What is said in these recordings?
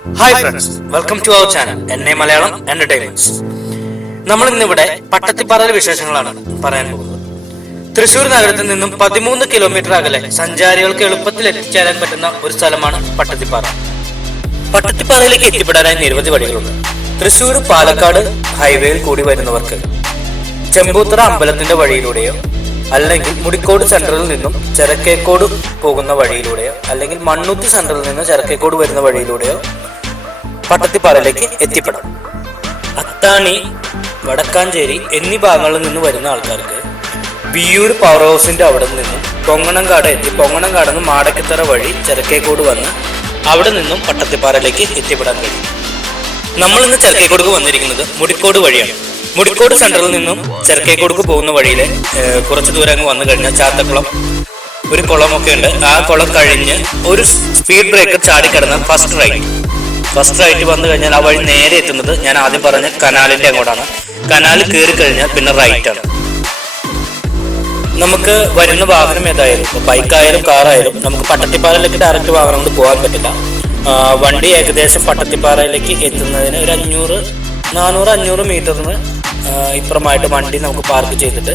Hi friends, welcome to our channel NA Malayalam Entertainments. നമ്മൾ ഇന്നിവിടെ പട്ടത്തിപ്പാറയിലെ വിശേഷങ്ങളാണ് പറയാൻ പോകുന്നത്. തൃശ്ശൂർ നഗരത്തിൽ നിന്നും 13 കിലോമീറ്റർ അകലെ സഞ്ചാരികൾക്ക് എളുപ്പത്തിൽ എത്തിച്ചേരാൻ പറ്റുന്ന ഒരു സ്ഥലമാണ് പട്ടത്തിപ്പാറ. പട്ടത്തിപ്പാറയിലേക്ക് എത്തിപ്പെടാനായി നിരവധി വഴികളുണ്ട്. തൃശ്ശൂർ പാലക്കാട് ഹൈവേയിൽ കൂടി വരുന്നവർക്ക് ചെമ്പൂത്ര അമ്പലത്തിന്റെ വഴിയിലൂടെയോ അല്ലെങ്കിൽ മുടിക്കോട് സെൻട്രലിൽ നിന്നും ചെരക്കേക്കോട് പോകുന്ന വഴിയിലൂടെയോ അല്ലെങ്കിൽ മണ്ണുത്തി സെൻട്രലിൽ നിന്ന് ചെരക്കേക്കോട് വരുന്ന വഴിയിലൂടെയോ പട്ടത്തിപ്പാറയിലേക്ക് എത്തിപ്പെടാം. അത്താണി, വടക്കാഞ്ചേരി എന്നീ ഭാഗങ്ങളിൽ നിന്ന് വരുന്ന ആൾക്കാർക്ക് വിയ്യൂർ പവർ ഹൗസിന്റെ അവിടെ നിന്നും പൊങ്ങണംകാട് എത്തി പൊങ്ങണംകാട് നിന്ന് മാടക്കത്തറ വഴി ചെരക്കേക്കോട് വന്ന് അവിടെ നിന്നും പട്ടത്തിപ്പാറയിലേക്ക് എത്തിപ്പെടാൻ കഴിയും. നമ്മൾ ഇന്ന് ചെരക്കേക്കോടുക്ക് വന്നിരിക്കുന്നത് മുടിക്കോട് വഴിയാണ്. മുടിക്കോട് സെൻട്രലിൽ നിന്നും ചെരക്കേക്കോടുക്ക് പോകുന്ന വഴിയിലെ കുറച്ച് ദൂരം അങ്ങ് വന്നു കഴിഞ്ഞാൽ ചാത്തക്കുളം ഒരു കുളമൊക്കെ ഉണ്ട്. ആ കുളം കഴിഞ്ഞ് ഒരു സ്പീഡ് ബ്രേക്കർ ചാടിക്കിടന്ന ഫസ്റ്റ് റൈറ്റ് വന്നു കഴിഞ്ഞാൽ ആ വഴി നേരെ എത്തുന്നത് ഞാൻ ആദ്യം പറഞ്ഞ കനാലിന്റെ അങ്ങോട്ടാണ്. കനാൽ കയറി കഴിഞ്ഞാൽ പിന്നെ റൈറ്റ് ആണ്. നമുക്ക് വരുന്ന വാഹനം ഏതായാലും ബൈക്കായാലും കാറായാലും നമുക്ക് പട്ടത്തിപ്പാറയിലേക്ക് ഡയറക്റ്റ് വാഹനം കൊണ്ട് പോകാൻ പറ്റില്ല. വണ്ടി ഏകദേശം പട്ടത്തിപ്പാറയിലേക്ക് എത്തുന്നതിന് ഒരു 400-500 മീറ്ററിന് ഇപ്പുറമായിട്ട് വണ്ടി നമുക്ക് പാർക്ക് ചെയ്തിട്ട്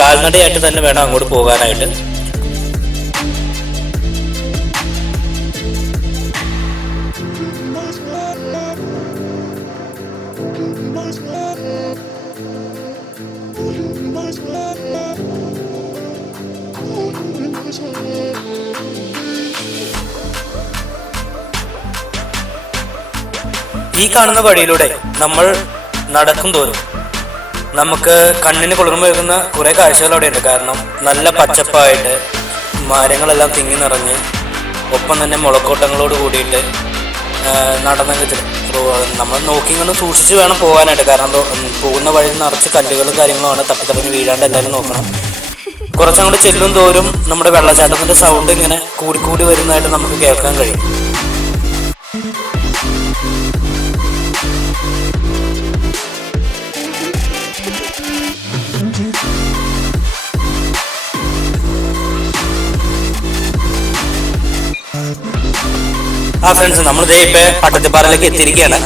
കാൽനടയായിട്ട് തന്നെ വേണം അങ്ങോട്ട് പോകാനായിട്ട്. ഈ കാണുന്ന വഴിയിലൂടെ നമ്മൾ നടക്കും തോറും നമുക്ക് കണ്ണിന് കുളിർമ വരുന്ന കുറേ കാഴ്ചകൾ അവിടെയുണ്ട്. കാരണം നല്ല പച്ചപ്പായിട്ട് മരങ്ങളെല്ലാം തിങ്ങി നിറഞ്ഞ് ഒപ്പം തന്നെ മുളക്കോട്ടങ്ങളോട് കൂടിയിട്ട് നടന്നെങ്കിൽ നമ്മൾ നോക്കി ഇങ്ങനെ സൂക്ഷിച്ച് വേണം പോകാനായിട്ട്. കാരണം പോകുന്ന വഴി നിറച്ച് കല്ലുകളും കാര്യങ്ങളുമാണ്, തപ്പിത്തപ്പിന് വീഴാണ്ട് എല്ലാവരും നോക്കണം. കുറച്ചങ്ങോട്ട് ചെല്ലും തോറും നമ്മുടെ വെള്ളച്ചാട്ടത്തിൻ്റെ സൗണ്ട് ഇങ്ങനെ കൂടി വരുന്നതായിട്ട് നമുക്ക് കേൾക്കാൻ കഴിയും. ഫ്രണ്ട്സ്, നമ്മളിതേ ഇപ്പൊ പട്ടത്തിപ്പാറയിലേക്ക് എത്തിയിരിക്കുകയാണ്.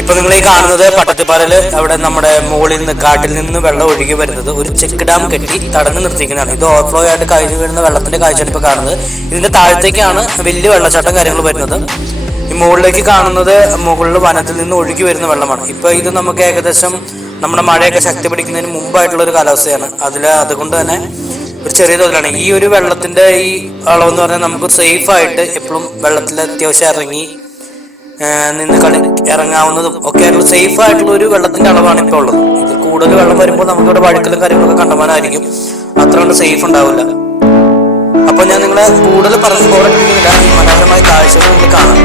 ഇപ്പൊ നിങ്ങൾ ഈ കാണുന്നത് പട്ടത്തിപ്പാറയിൽ അവിടെ നമ്മുടെ മുകളിൽ നിന്ന് കാട്ടിൽ നിന്ന് വെള്ളം ഒഴുകി വരുന്നത് ഒരു ചെക്ക് ഡാം കെട്ടി തടഞ്ഞു നിർത്തിയിരിക്കുന്നതാണ്. ഇത് ഓവർഫ്ലോ ആയിട്ട് കഴിഞ്ഞു വരുന്ന വെള്ളത്തിന്റെ കാഴ്ചയാണ് ഇപ്പൊ കാണുന്നത്. ഇതിന്റെ താഴത്തേക്കാണ് വലിയ വെള്ളച്ചാട്ടം കാര്യങ്ങൾ വരുന്നത്. ഈ മുകളിലേക്ക് കാണുന്നത് മുകളിൽ വനത്തിൽ നിന്ന് ഒഴുകി വരുന്ന വെള്ളമാണ്. ഇപ്പൊ ഇത് നമുക്ക് ഏകദേശം നമ്മുടെ മഴയൊക്കെ ശക്തി പിടിക്കുന്നതിന് മുമ്പായിട്ടുള്ള ഒരു കാലാവസ്ഥയാണ്. അതുകൊണ്ട് തന്നെ ഒരു ചെറിയ തോതിലാണ് ഈ ഒരു വെള്ളത്തിന്റെ ഈ അളവെന്ന് പറഞ്ഞാൽ നമുക്ക് സേഫ് ആയിട്ട് എപ്പോഴും വെള്ളത്തിൽ അത്യാവശ്യം നിന്ന് ഇറങ്ങാവുന്നതും ഒക്കെ ആയിട്ടുള്ള സേഫ് ആയിട്ടുള്ള ഒരു വെള്ളത്തിന്റെ അളവാണ് ഇപ്പോൾ ഉള്ളത്. ഇത് കൂടുതൽ വെള്ളം വരുമ്പോൾ നമുക്കിവിടെ വഴുക്കലും കാര്യങ്ങളൊക്കെ കണ്ടമാനായിരിക്കും, അത്ര കൊണ്ട് സേഫ് ഉണ്ടാവില്ല. അപ്പൊ ഞാൻ നിങ്ങളെ കൂടുതൽ പറഞ്ഞ് ബോറടിപ്പിക്കുന്നില്ല. ഈ മനോഹരമായ കാഴ്ചകൾ നിങ്ങൾ കാണാം.